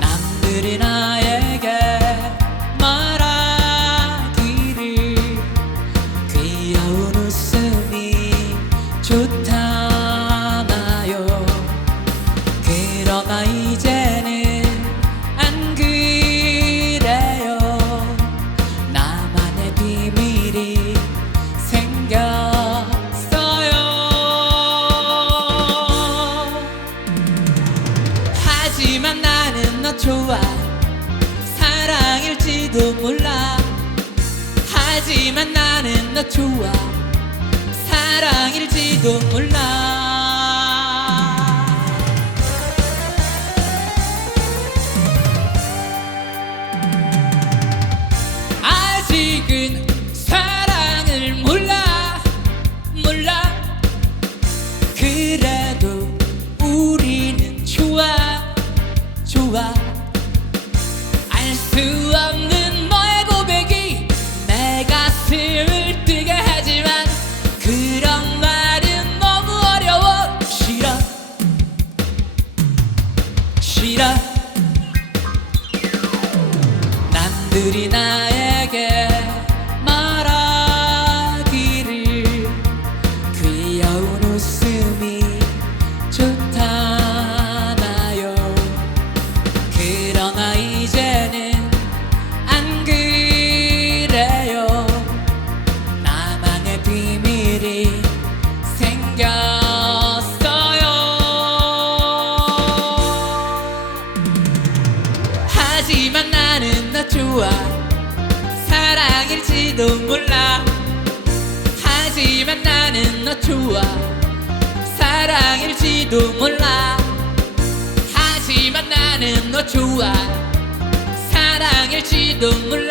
남들이 나에게 말하기를 귀여운 웃음이 좋다나요? 그러나 이 너 좋아. 사랑일지도 몰라. 하지만 나는 너 좋아. 사랑일지도 몰라 남들이 나 좋아. 사랑일지도 몰라. 하지만 나는 너 좋아. 사랑일지도 몰라. 하지만 나는 너 좋아. 사랑일지도 몰라